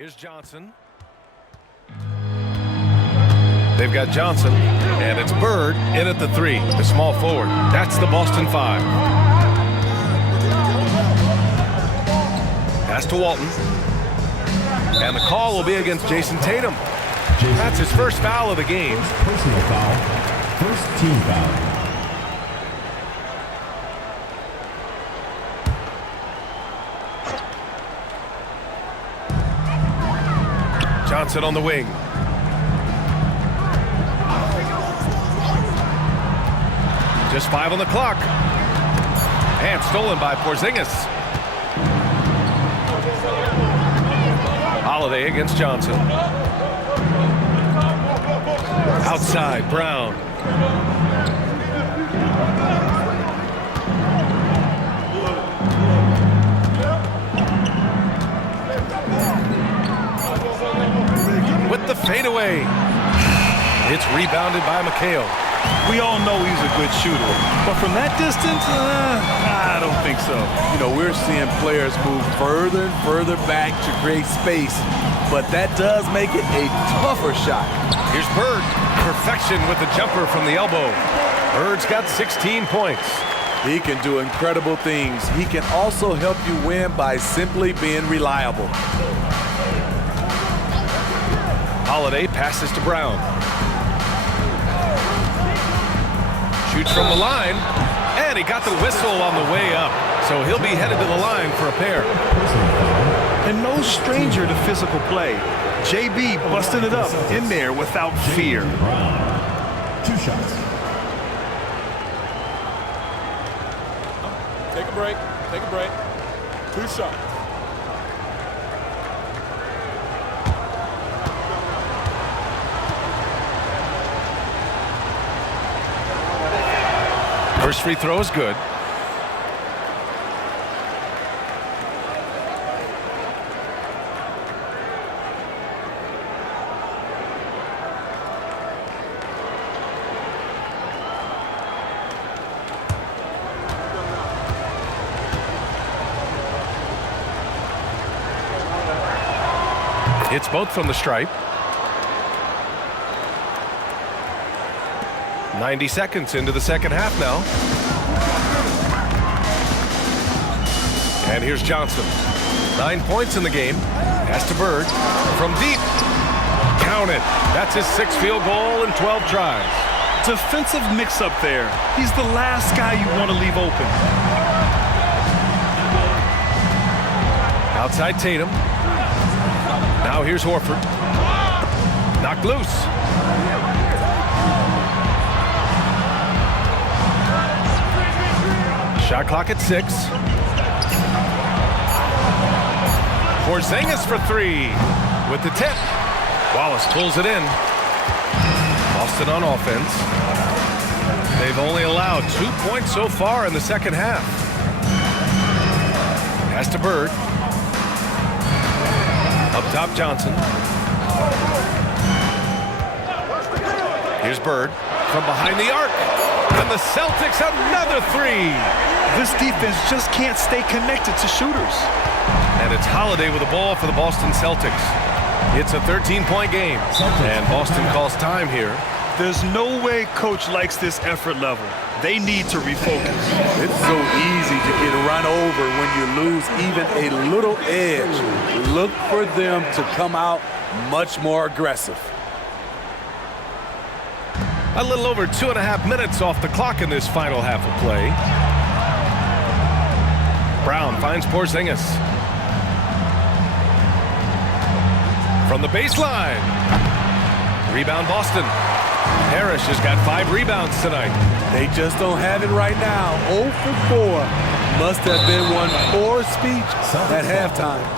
Here's Johnson. They've got Johnson, and it's Bird in at the 3, the small forward. That's the Boston 5. Pass to Walton. And the call will be against Jayson Tatum. That's his first foul of the game. Personal foul. First team foul. Johnson on the wing. Just 5 on the clock. And stolen by Porzingis. Holiday against Johnson. Outside, Brown. With the fadeaway. It's rebounded by McHale. We all know he's a good shooter, but from that distance, I don't think so. You know, we're seeing players move further and further back to create space, but that does make it a tougher shot. Here's Bird. Perfection with the jumper from the elbow. Bird's got 16 points. He can do incredible things. He can also help you win by simply being reliable. Holiday passes to Brown. Shoots from the line, and he got the whistle on the way up. So he'll be headed to the line for a pair. And no stranger to physical play. JB busting it up in there without fear. 2 shots. Take a break. Take a break. 2 shots. First free throw is good. It's both from the stripe. 90 seconds into the second half now. And here's Johnson. 9 points in the game. Pass to Bird. From deep. Count it. That's his 6th field goal in 12 tries. Defensive mix-up there. He's the last guy you want to leave open. Outside Tatum. Now here's Horford. Knocked loose. Shot clock at 6. Porzingis for 3 with the tip. Wallace pulls it in. Boston on offense. They've only allowed 2 points so far in the second half. Pass to Bird. Up top, Johnson. Here's Bird from behind the arc. And the Celtics another 3. This defense just can't stay connected to shooters. And it's Holiday with the ball for the Boston Celtics. It's a 13-point game. And Boston calls time here. There's no way coach likes this effort level. They need to refocus. It's so easy to get run over when you lose even a little edge. Look for them to come out much more aggressive. A little over 2.5 minutes off the clock in this final half of play. Brown finds Porzingis. From the baseline. Rebound Boston. Parrish has got 5 rebounds tonight. They just don't have it right now. 0 for 4. Must have been one poor speech at halftime.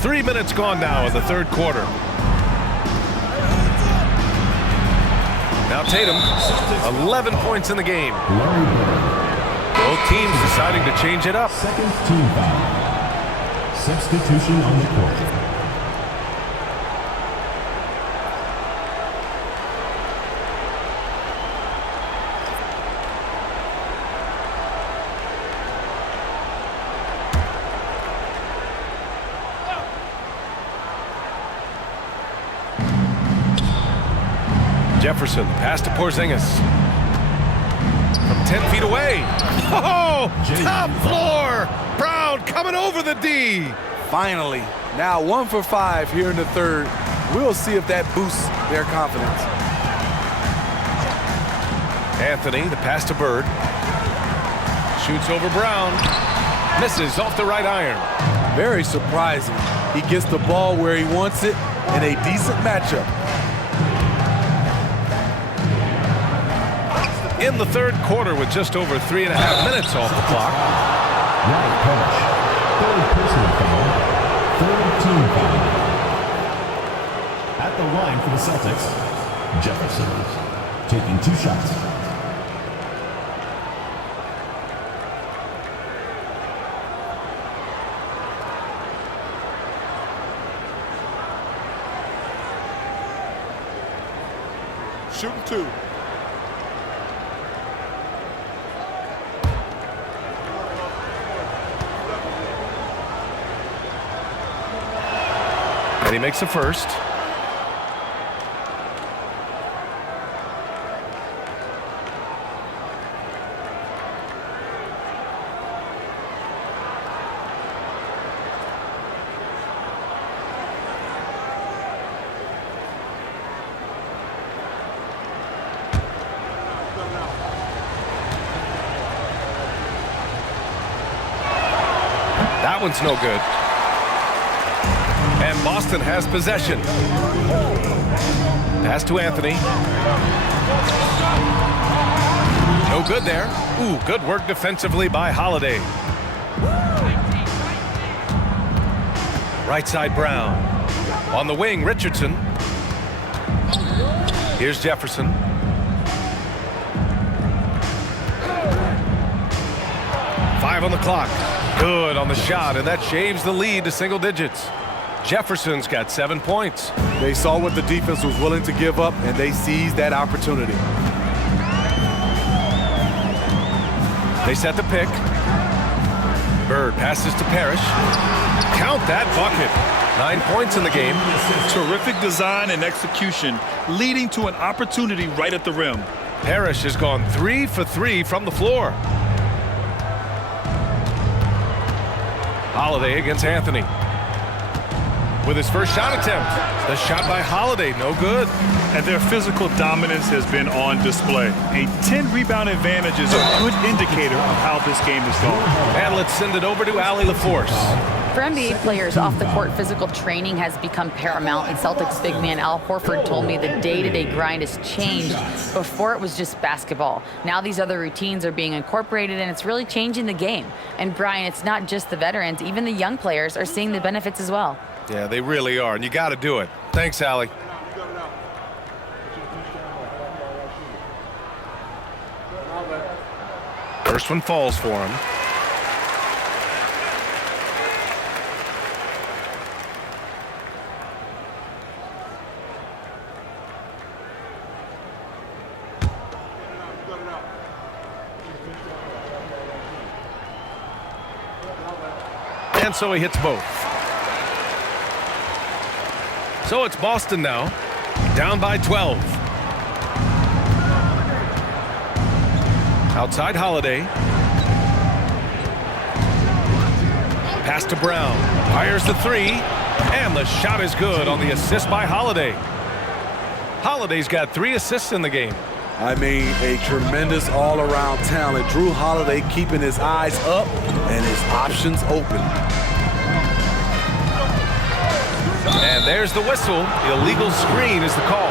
Three minutes gone now in the third quarter. Now Tatum, 11 points in the game. Larry Bird. Both teams deciding to change it up. Second team foul. Substitution on the court. Jefferson, pass to Porzingis. From 10 feet away. Oh, top floor. Brown coming over the D. Finally, now 1 for 5 here in the third. We'll see if that boosts their confidence. Anthony, the pass to Bird. Shoots over Brown. Misses off the right iron. Very surprising. He gets the ball where he wants it in a decent matchup. In the third quarter with just over 3.5 minutes off the clock. Right touch. Third personal foul. Third team foul. At the line for the Celtics, Jefferson taking 2 shots. Shooting 2. And he makes the first. That one's no good. And Boston has possession. Pass to Anthony. No good there. Ooh, good work defensively by Holiday. Right side Brown. On the wing, Richardson. Here's Jefferson. Five on the clock. Good on the shot, and that shaves the lead to single digits. Jefferson's got 7 points. They saw what the defense was willing to give up, and they seized that opportunity. They set the pick. Bird passes to Parrish. Count that bucket. 9 points in the game. Terrific design and execution, leading to an opportunity right at the rim. Parrish has gone 3 for 3 from the floor. Holiday against Anthony. With his first shot attempt. The shot by Holiday, no good. And their physical dominance has been on display. A 10-rebound advantage is a good indicator of how this game is going. And let's send it over to Allie LaForce. For NBA players, off-the-court physical training has become paramount, and Celtics big man Al Horford told me the day-to-day grind has changed. Before, it was just basketball. Now these other routines are being incorporated, and it's really changing the game. And Brian, it's not just the veterans. Even the young players are seeing the benefits as well. Yeah, they really are, and you got to do it. Thanks, Allie. First one falls for him. And so he hits both. So it's Boston now, down by 12. Outside Holiday. Pass to Brown. Fires the three. And the shot is good on the assist by Holiday. Holiday's got 3 assists in the game. I mean, a tremendous all-around talent. Jrue Holiday keeping his eyes up and his options open. And there's the whistle. Illegal screen is the call.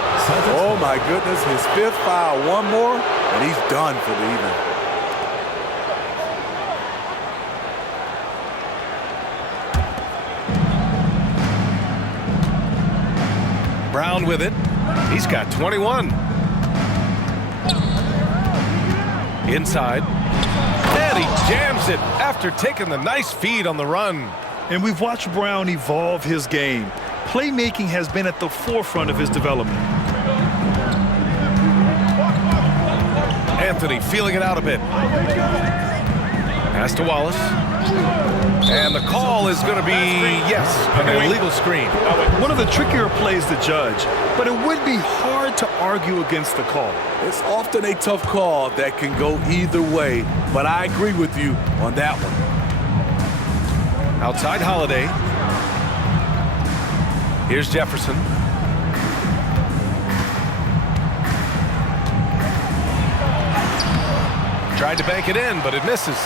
Oh, my goodness. His 5th foul. One more, and he's done for the evening. Brown with it. He's got 21. Inside. And he jams it after taking the nice feed on the run. And we've watched Brown evolve his game. Playmaking has been at the forefront of his development. Anthony feeling it out a bit. Pass to Wallace. And the call is going to be, yes, an illegal screen. One of the trickier plays to judge, but it would be hard to argue against the call. It's often a tough call that can go either way, but I agree with you on that one. Outside Holiday. Here's Jefferson. Tried to bank it in, but it misses.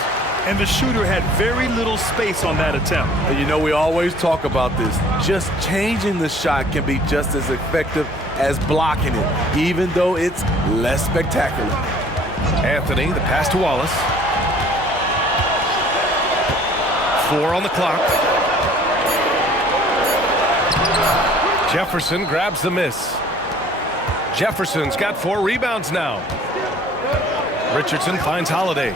And the shooter had very little space on that attempt. And you know, we always talk about this. Just changing the shot can be just as effective as blocking it, even though it's less spectacular. Anthony, the pass to Wallace. 4 on the clock. Jefferson grabs the miss. Jefferson's got 4 rebounds now. Richardson finds Holiday.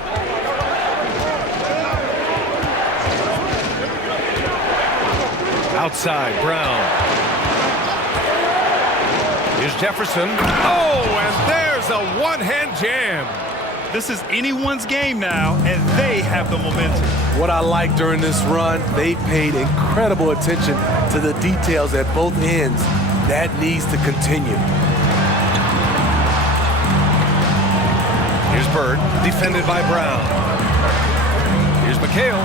Outside, Brown. Here's Jefferson. Oh, and there's a one-hand jam. This is anyone's game now, and they have the momentum. What I like during this run, they paid incredible attention to the details at both ends. That needs to continue. Here's Bird, defended by Brown. Here's McHale.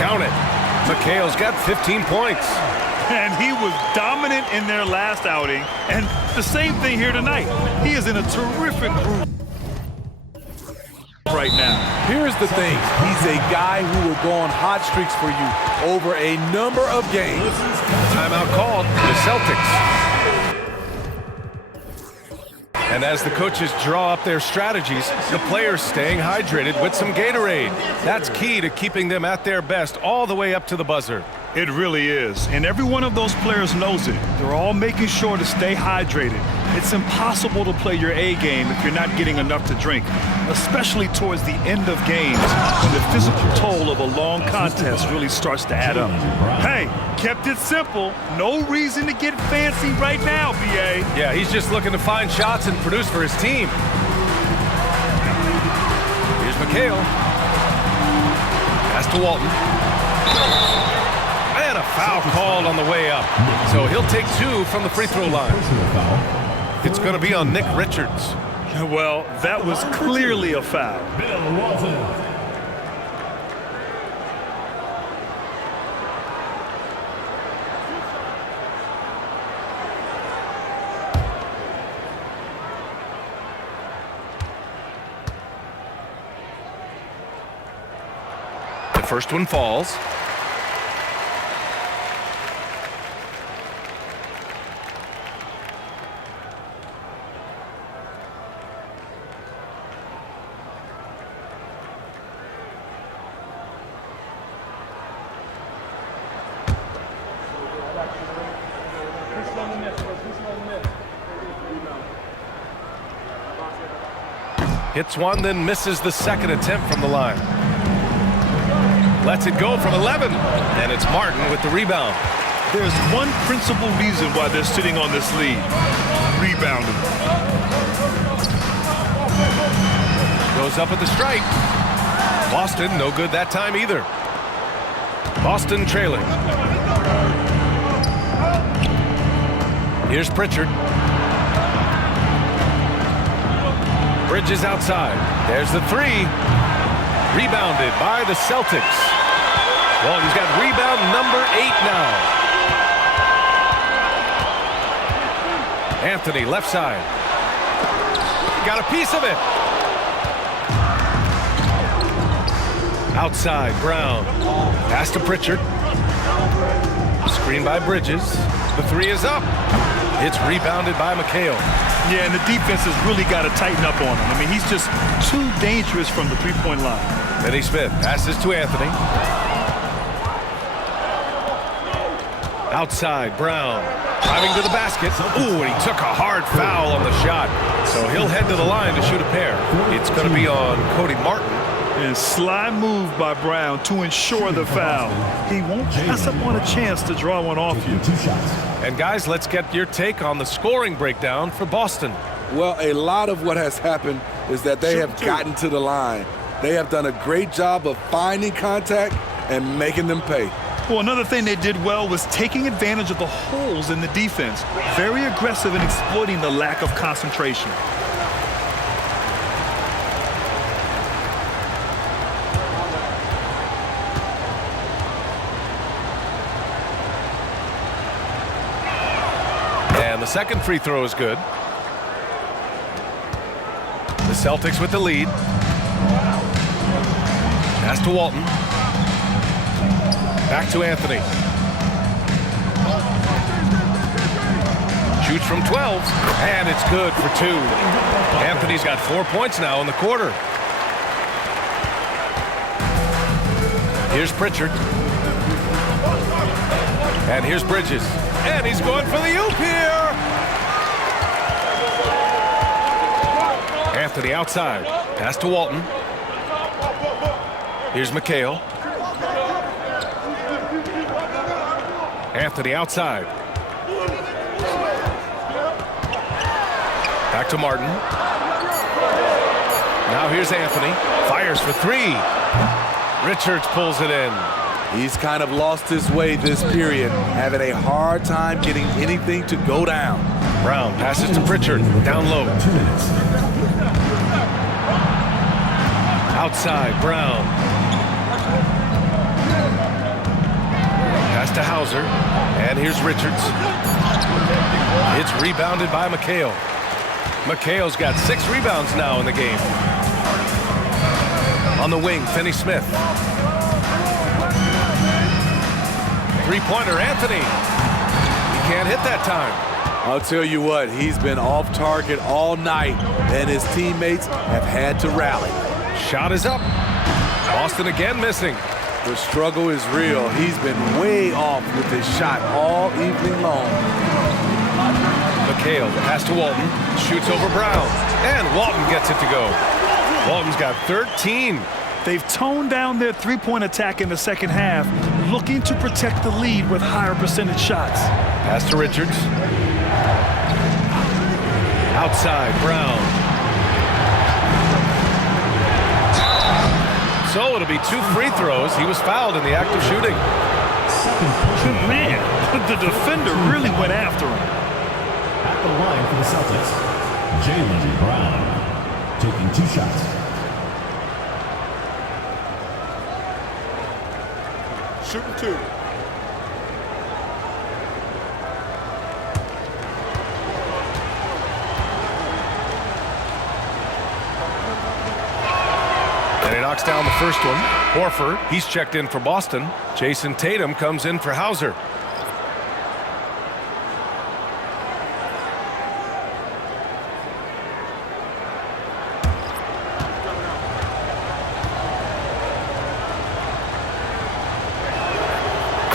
Count it. McHale's got 15 points. And he was dominant in their last outing, and the same thing here tonight. He is in a terrific group right now. Here's the thing. He's a guy who will go on hot streaks for you over a number of games. Timeout called, the Celtics. And as the coaches draw up their strategies, the players staying hydrated with some Gatorade. That's key to keeping them at their best all the way up to the buzzer. It really is. And every one of those players knows it. They're all making sure to stay hydrated. It's impossible to play your A game if you're not getting enough to drink, especially towards the end of games when the physical toll of a long contest really starts to add up. Hey, kept it simple. No reason to get fancy right now, B.A. Yeah, he's just looking to find shots and produce for his team. Here's McHale. Pass to Walton. And a foul called on the way up. So he'll take 2 from the free throw line. It's going to be on Nick Richards. Well, that was clearly a foul. The first one falls. Hits one, then misses the second attempt from the line. Lets it go from 11, and it's Martin with the rebound. There's one principal reason why they're sitting on this lead. Rebounding. Goes up at the stripe. Boston, no good that time either. Boston trailing. Here's Pritchard. Bridges outside. There's the 3. Rebounded by the Celtics. Well, he's got rebound number 8 now. Anthony, left side. Got a piece of it. Outside, Brown. Pass to Pritchard. Screen by Bridges. The 3 is up. It's rebounded by McHale. Yeah, and the defense has really got to tighten up on him. I mean, he's just too dangerous from the three-point line. Benny Smith passes to Anthony. Outside, Brown. Driving to the basket. Ooh, and he took a hard foul on the shot. So he'll head to the line to shoot a pair. It's going to be on Cody Martin. And sly move by Brown to ensure the foul. He won't pass up on a chance to draw one off you. And guys, let's get your take on the scoring breakdown for Boston. Well, a lot of what has happened is that they have gotten to the line. They have done a great job of finding contact and making them pay. Well, another thing they did well was taking advantage of the holes in the defense. Very aggressive in exploiting the lack of concentration. And the second free throw is good. The Celtics with the lead. Pass to Walton. Back to Anthony. Shoots from 12, and it's good for 2. Anthony's got 4 points now in the quarter. Here's Pritchard. And here's Bridges. And he's going for the oop here. Anthony outside. Pass to Walton. Here's McHale. Anthony outside. Back to Martin. Now here's Anthony. Fires for 3. Richards pulls it in. He's kind of lost his way this period, having a hard time getting anything to go down. Brown passes to Pritchard. Down low. Outside, Brown. Pass to Hauser. And here's Richards. It's rebounded by McHale. McHale's got 6 rebounds now in the game. On the wing, Finney-Smith. Three-pointer, Anthony. He can't hit that time. I'll tell you what, he's been off target all night, and his teammates have had to rally. Shot is up. Boston again missing. The struggle is real. He's been way off with his shot all evening long. McHale, pass to Walton. Shoots over Brown. And Walton gets it to go. Walton's got 13. They've toned down their three-point attack in the second half, looking to protect the lead with higher percentage shots. Pass to Richards. Outside, Brown. So it'll be 2 free throws. He was fouled in the act of shooting. Man, the defender really went after him. At the line for the Celtics, Jayson Brown taking 2 shots. Shooting 2. And he knocks down the first one. Horford, he's checked in for Boston. Jayson Tatum comes in for Hauser.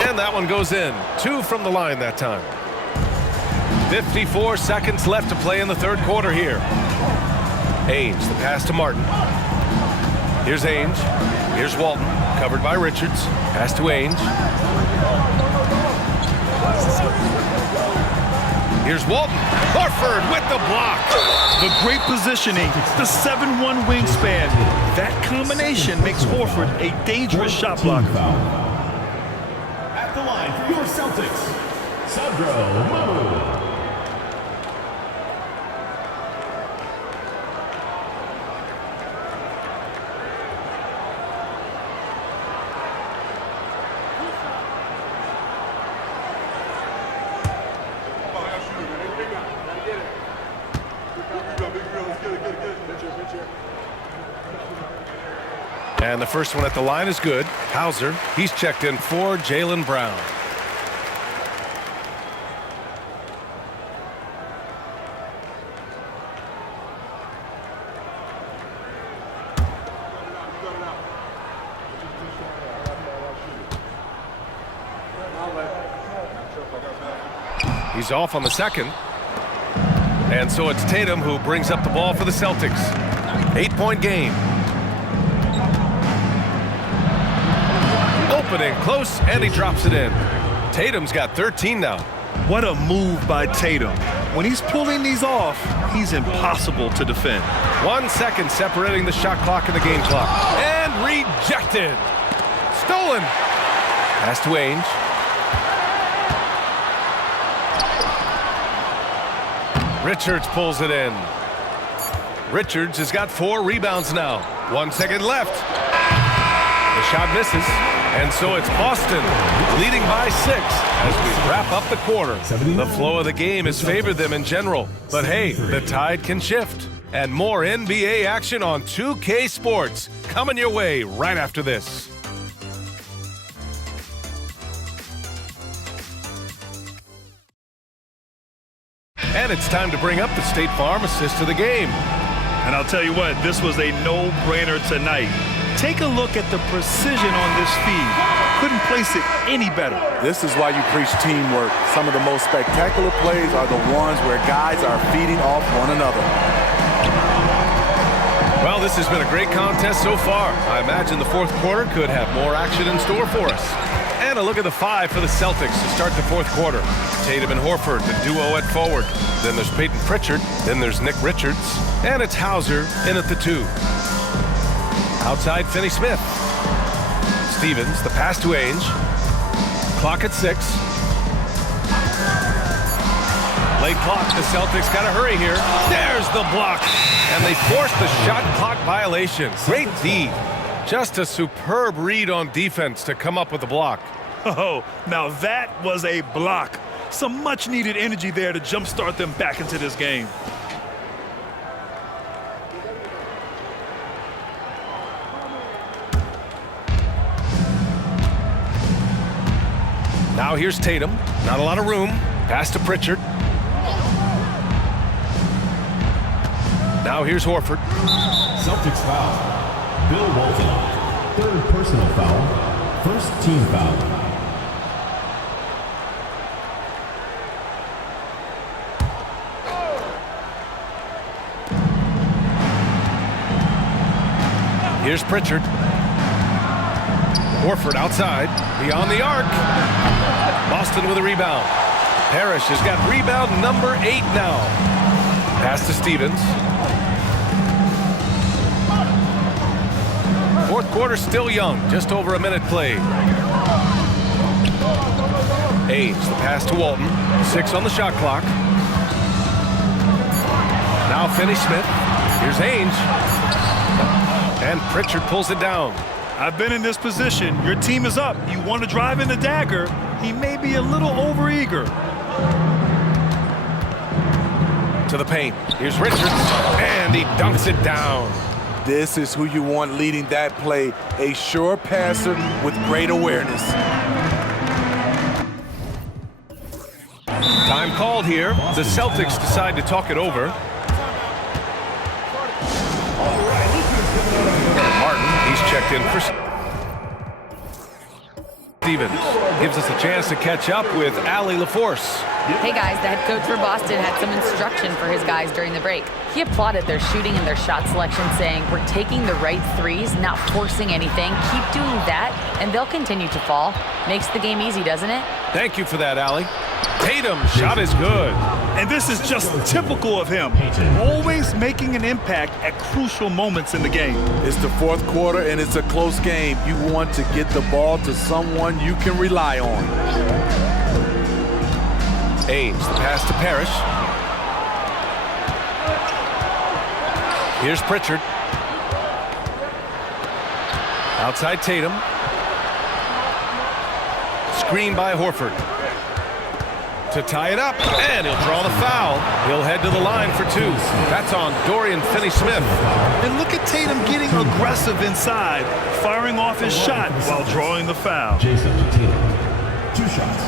And that one goes in. 2 from the line that time. 54 seconds left to play in the third quarter here. Ainge, the pass to Martin. Here's Ainge. Here's Walton, covered by Richards. Pass to Ainge. Here's Walton. Horford with the block. The great positioning, the 7'1" wingspan. That combination makes Horford a dangerous shot blocker. At the line for your Celtics, Sandro Mamu. And the first one at the line is good. Hauser, he's checked in for Jaylen Brown. He's off on the second. And so it's Tatum who brings up the ball for the Celtics. 8-point game. Opening close, and he drops it in. Tatum's got 13 now. What a move by Tatum. When he's pulling these off, he's impossible to defend. 1 second separating the shot clock and the game clock. And rejected. Stolen. Pass to Ainge. Richards pulls it in. Richards has got 4 rebounds now. 1 second left. The shot misses. And so it's Boston leading by 6 as we wrap up the quarter. The flow of the game has favored them in general. But hey, the tide can shift. And more NBA action on 2K Sports coming your way right after this. And it's time to bring up the State Farm assist of the game. And I'll tell you what, this was a no-brainer tonight. Take a look at the precision on this feed. Couldn't place it any better. This is why you preach teamwork. Some of the most spectacular plays are the ones where guys are feeding off one another. Well, this has been a great contest so far. I imagine the fourth quarter could have more action in store for us. And a look at the 5 for the Celtics to start the fourth quarter. Tatum and Horford, the duo at forward. Then there's Peyton Pritchard. Then there's Nick Richards. And it's Hauser in at the 2. Outside, Finney-Smith. Stevens, the pass to Ainge. Clock at 6. Late clock, the Celtics got to hurry here. There's the block. And they force the shot clock violation. Great D. Just a superb read on defense to come up with the block. Oh, now that was a block. Some much-needed energy there to jumpstart them back into this game. Now here's Tatum. Not a lot of room. Pass to Pritchard. Now here's Horford. Celtics foul. Bill Walton. Third personal foul. First team foul. Here's Pritchard. Horford outside. Beyond the arc. Boston with a rebound. Parrish has got rebound number 8 now. Pass to Stevens. Fourth quarter still young. Just over a minute played. Ainge, the pass to Walton. 6 on the shot clock. Now Finney-Smith. Here's Ainge. And Pritchard pulls it down. I've been in this position. Your team is up. You want to drive in the dagger. He may be a little overeager. To the paint. Here's Richards. And he dunks it down. This is who you want leading that play. A sure passer with great awareness. Time called here. The Celtics decide to talk it over. Martin, he's checked in for Stevens. Gives us a chance to catch up with Allie LaForce. Hey guys, the head coach for Boston had some instruction for his guys during the break. He applauded their shooting and their shot selection, saying, "We're taking the right threes, not forcing anything. Keep doing that, and they'll continue to fall." Makes the game easy, doesn't it? Thank you for that, Allie. Tatum's shot is good. And this is just typical of him. Always making an impact at crucial moments in the game. It's the fourth quarter, and it's a close game. You want to get the ball to someone you can rely on. Ainge, the pass to Parrish. Here's Pritchard. Outside Tatum. Screen by Horford. To tie it up, and he'll draw the foul. He'll head to the line for 2. That's on Dorian Finney-Smith. And look at Tatum getting aggressive inside, firing off his shot while drawing the foul. Jayson to Tatum. 2 shots.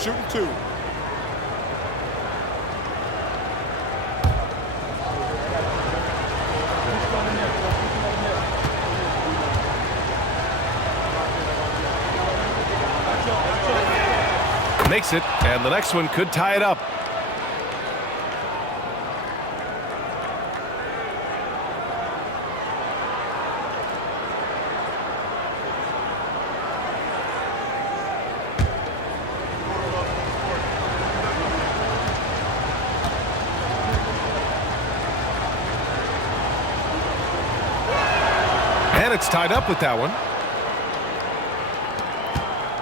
Shooting 2. makes it, and the next one could tie it up. And it's tied up with that one.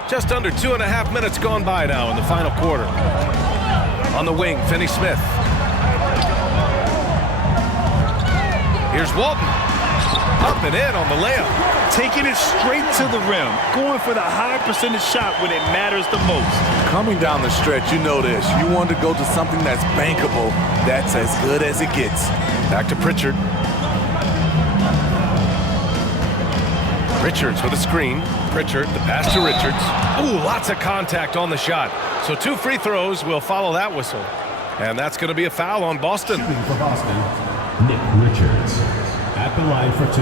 Just under 2.5 minutes gone by now in the final quarter. On the wing, Finney-Smith. Here's Walton. Up and in on the layup. Taking it straight to the rim. Going for the high percentage shot when it matters the most. Coming down the stretch, you know this. You want to go to something that's bankable. That's as good as it gets. Back to Pritchard. Richards with a screen. Pritchard, the pass to Richards. Ooh, lots of contact on the shot. So 2 free throws will follow that whistle. And that's going to be a foul on Boston. Shooting for Boston, Nick Richards. At the line for 2.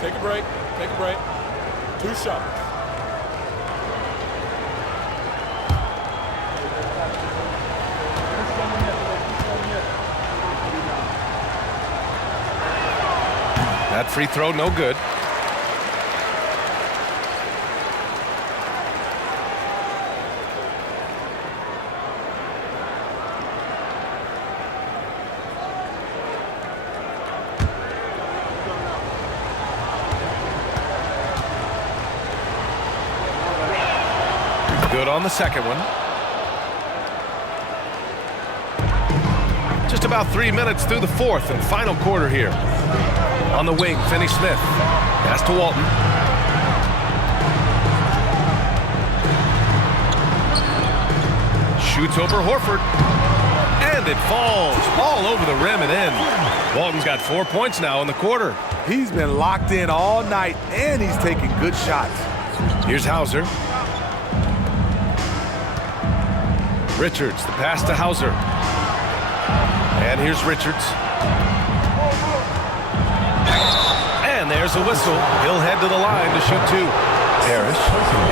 Take a break. Take a break. 2 shots. That free throw, no good. Good on the second one. Just about 3 minutes through the fourth and final quarter here. On the wing, Finney-Smith. Pass to Walton. Shoots over Horford. And it falls all over the rim and in. Walton's got 4 points now in the quarter. He's been locked in all night, and he's taking good shots. Here's Hauser. Richards, the pass to Hauser. And here's Richards. And there's a whistle. He'll head to the line to shoot 2. Harris.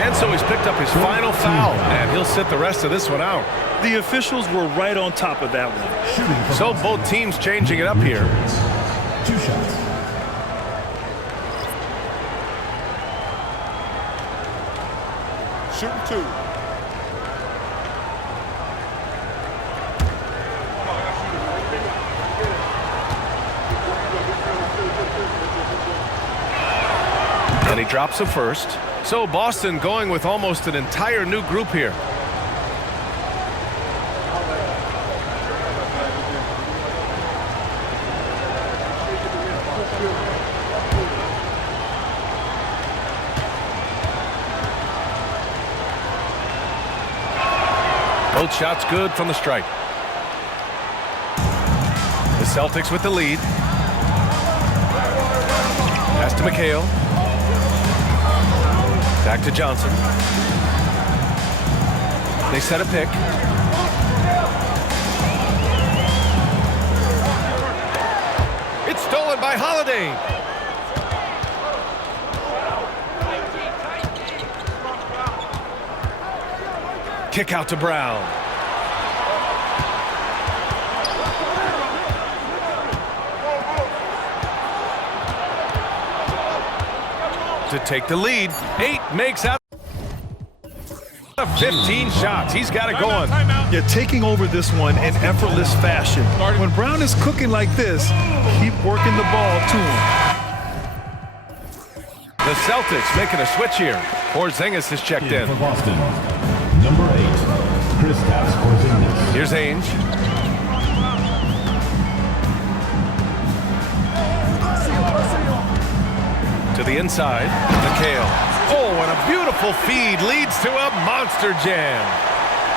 And so he's picked up his final foul, and he'll sit the rest of this one out. The officials were right on top of that one. So both teams changing it up here. 2 shots. Shooting 2. And he drops a first. So Boston going with almost an entire new group here. Both shots good from the stripe. The Celtics with the lead. Pass to McHale. Back to Johnson. They set a pick. It's stolen by Holiday. Kick out to Brown. To take the lead. 8 makes out 15 shots. He's got it going. You're taking over this one in effortless fashion. When Brown is cooking like this, keep working the ball to him. The Celtics making a switch here. Porzingis is checked in. For Boston, number 8, Kristaps Porzingis. Here's Ainge. To the inside, McHale. Oh, and a beautiful feed leads to a monster jam.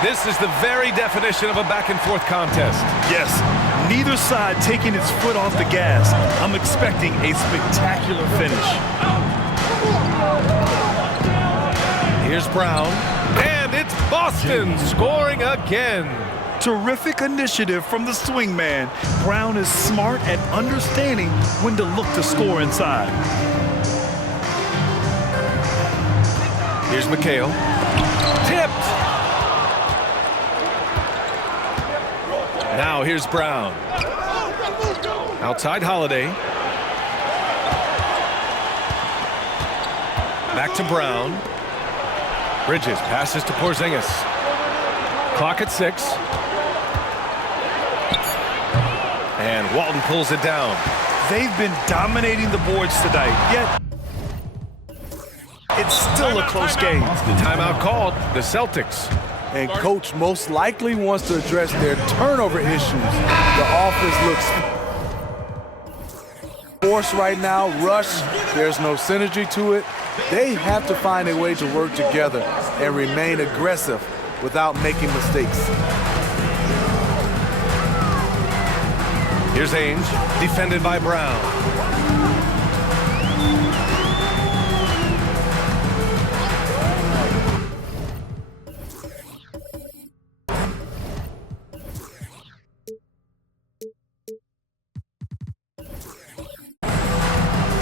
This is the very definition of a back-and-forth contest. Yes, neither side taking its foot off the gas. I'm expecting a spectacular finish. Here's Brown, and it's Boston scoring again. Terrific initiative from the swingman. Brown is smart at understanding when to look to score inside. Here's McHale. Tipped. Now here's Brown. Outside Holiday. Back to Brown. Bridges passes to Porzingis. Clock at 6. And Walton pulls it down. They've been dominating the boards tonight, yet it's still a close game. Timeout called. The Celtics. And coach most likely wants to address their turnover issues. The offense looks forced right now, rush. There's no synergy to it. They have to find a way to work together and remain aggressive without making mistakes. Here's Ainge, defended by Brown.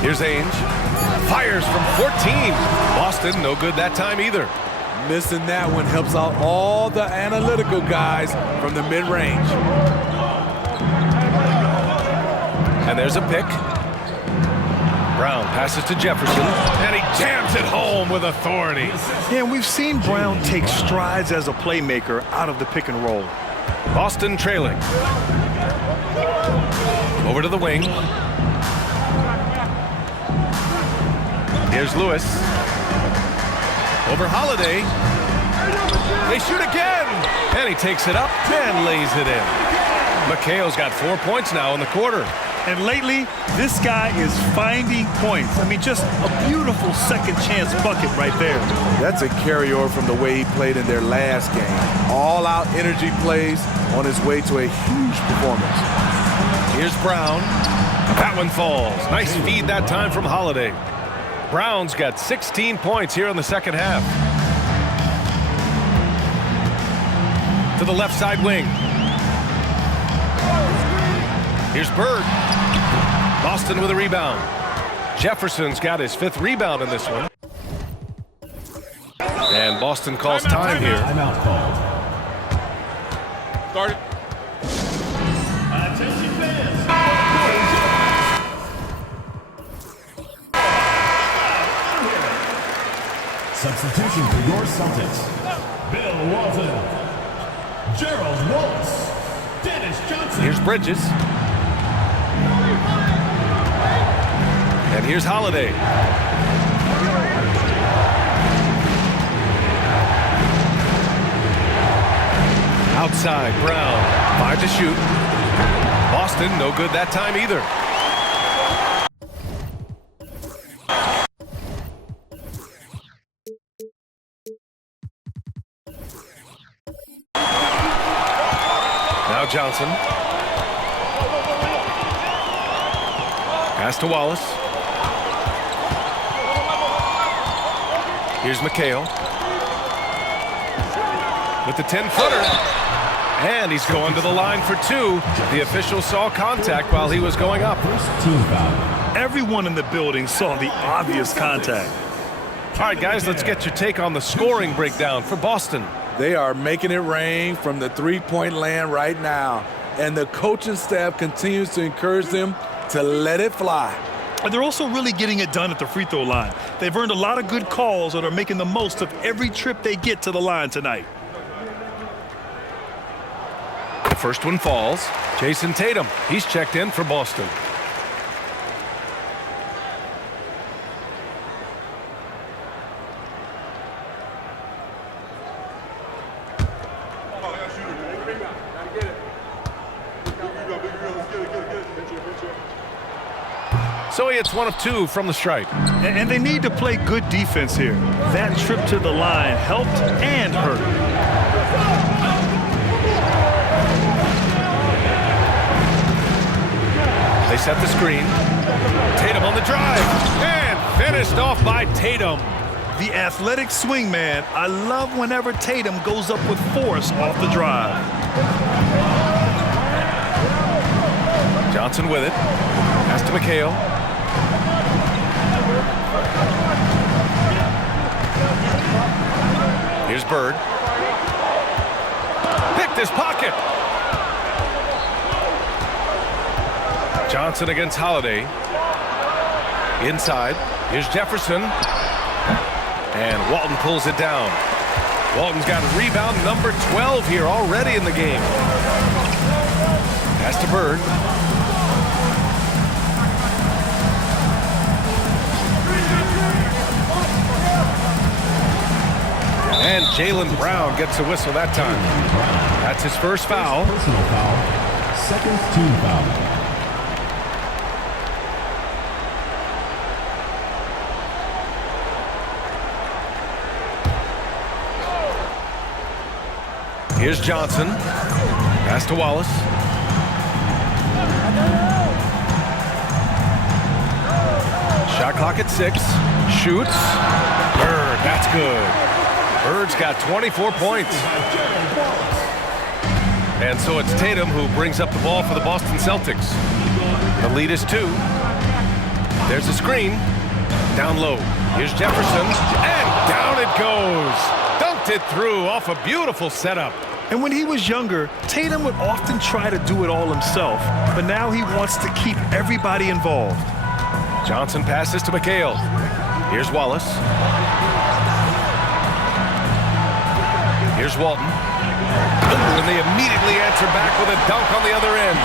Here's Ainge. Fires from 14. Boston, no good that time either. Missing that one helps out all the analytical guys from the mid-range. And there's a pick. Brown passes to Jefferson, and he jams it home with authority. Yeah, and we've seen Brown take strides as a playmaker out of the pick and roll. Boston trailing. Over to the wing. Here's Lewis. Over Holiday. They shoot again. And he takes it up and lays it in. McHale's got 4 points now in the quarter. And lately, this guy is finding points. I mean, just a beautiful second chance bucket right there. That's a carryover from the way he played in their last game. All-out energy plays on his way to a huge performance. Here's Brown. That one falls. Nice feed that time from Holiday. Brown's got 16 points here in the second half. To the left side wing. Here's Bird. Boston with a rebound. Jefferson's got his 5th rebound in this one. And Boston calls time here. Timeout called. Start it. Attention fans. Substitution for your Celtics. Bill Walton. Gerald Wallace. Dennis Johnson. Here's Bridges. And here's Holiday. Outside, Brown. 5 to shoot. Boston, no good that time either. Now Johnson. Pass to Wallace. Here's McHale. With the 10-footer. And he's going to the line for 2. The official saw contact while he was going up. First team foul. Everyone in the building saw the obvious contact. All right, guys, let's get your take on the scoring breakdown for Boston. They are making it rain from the three-point land right now. And the coaching staff continues to encourage them to let it fly. And they're also really getting it done at the free throw line. They've earned a lot of good calls and are making the most of every trip they get to the line tonight. The first one falls. Jayson Tatum, he's checked in for Boston. So he hits 1 of 2 from the stripe. And they need to play good defense here. That trip to the line helped and hurt. They set the screen. Tatum on the drive. And finished off by Tatum. The athletic swingman. I love whenever Tatum goes up with force off the drive. Johnson with it. Pass to McHale. Here's Bird. Picked his pocket. Johnson against Holiday. Inside. Here's Jefferson. And Walton pulls it down. Walton's got rebound number 12 here already in the game. Pass to Bird. And Jaylen Brown gets a whistle that time. That's his first foul. Personal foul. Second team foul. Here's Johnson. Pass to Wallace. Shot clock at 6. Shoots. Bird, that's good. Bird's got 24 points. And so it's Tatum who brings up the ball for the Boston Celtics. The lead is 2. There's a screen. Down low. Here's Jefferson. And down it goes. Dunked it through off a beautiful setup. And when he was younger, Tatum would often try to do it all himself, but now he wants to keep everybody involved. Johnson passes to McHale. Here's Wallace. Here's Walton. And they immediately answer back with a dunk on the other end.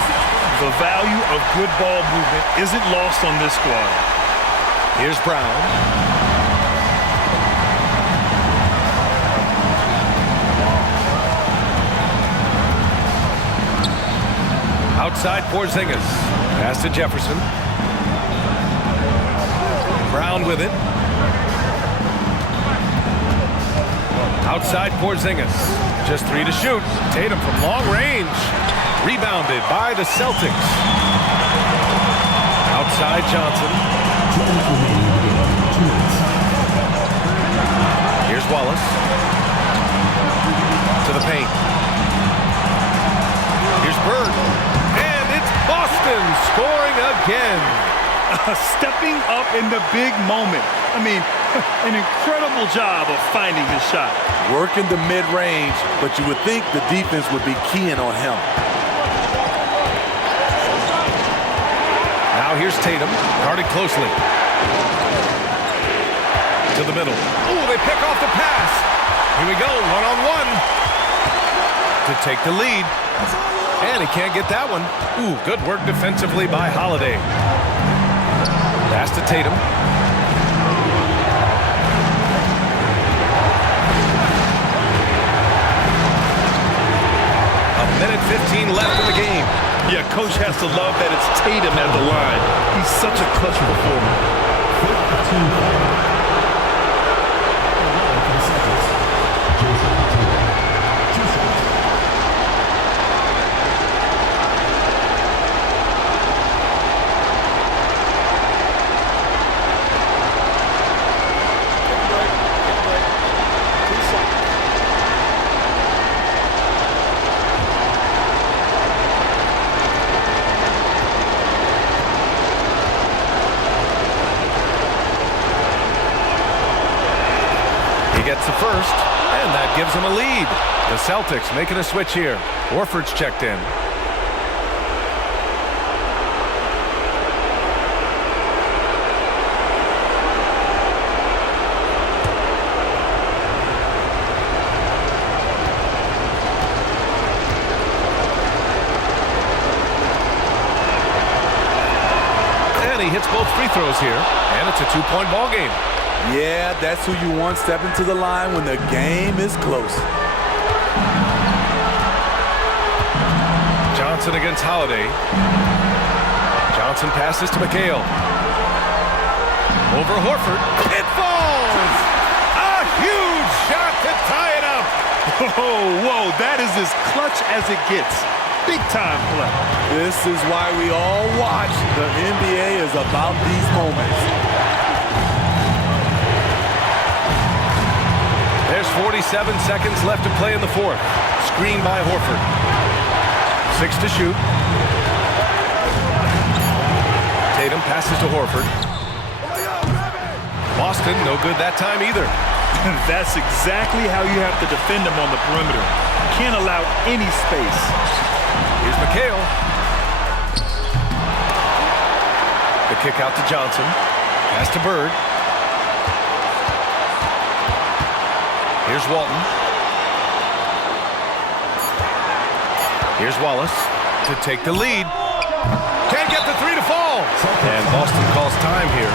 The value of good ball movement isn't lost on this squad. Here's Brown. Outside Porzingis. Pass to Jefferson. Brown with it. Outside Porzingis. Just 3 to shoot. Tatum from long range. Rebounded by the Celtics. Outside Johnson. Here's Wallace. To the paint. Here's Bird. And it's Boston scoring again. Stepping up in the big moment. I mean, an incredible job of finding his shot. Working the mid-range, but you would think the defense would be keying on him. Now here's Tatum, guarded closely. To the middle. Ooh, they pick off the pass. Here we go, one-on-one. To take the lead. And he can't get that one. Ooh, good work defensively by Holiday. Pass to Tatum. A minute 15 left in the game. Yeah, coach has to love that it's Tatum at the line. He's such a clutch performer. Gets the first, and that gives him a lead. The Celtics making a switch here. Horford's checked in. And he hits both free throws here, and it's a 2-point ball game. Yeah, that's who you want stepping to the line when the game is close. Johnson against Holiday. Johnson passes to McHale. Over Horford. It falls! A huge shot to tie it up! Whoa, that is as clutch as it gets. Big time play. This is why we all watch. The NBA is about these moments. There's 47 seconds left to play in the fourth. Screen by Horford. 6 to shoot. Passes to Horford. Boston, no good that time either. That's exactly how you have to defend him on the perimeter. You can't allow any space. Here's McHale. The kick out to Johnson. Pass to Bird. Here's Walton. Here's Wallace to take the lead. Can't get the three to fall. And Boston calls time here.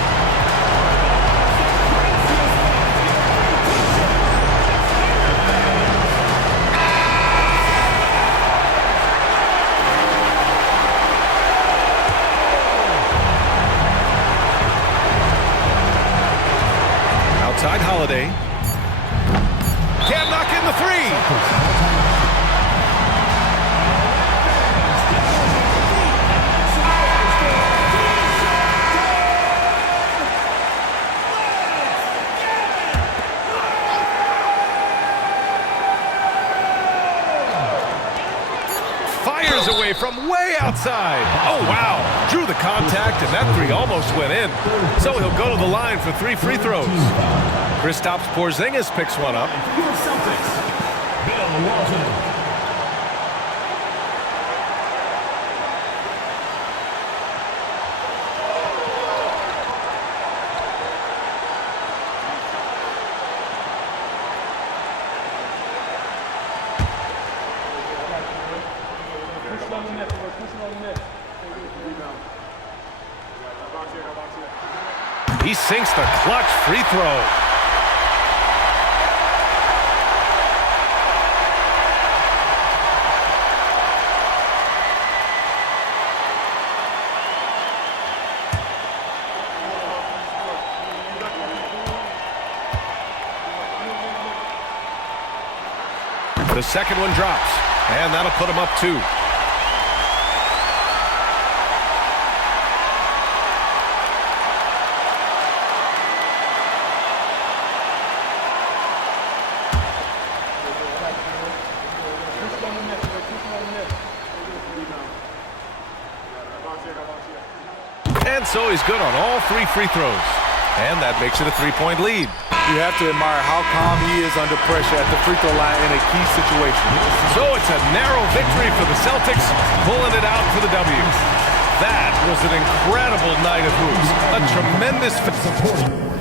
Outside Holiday. Can't knock in the three. Fires away from way outside. Oh, wow. Drew the contact, and that three almost went in. So he'll go to the line for 3 free throws. Kristaps Porzingis picks one up. Your Celtics, Bill Walton. He sinks the clutch free throw. The second one drops, and that'll put him up 2. And so he's good on all 3 free throws. And that makes it a 3-point lead. You have to admire how calm he is under pressure at the free throw line in a key situation. So it's a narrow victory for the Celtics, pulling it out for the W. That was an incredible night of hoops. A tremendous... Supporting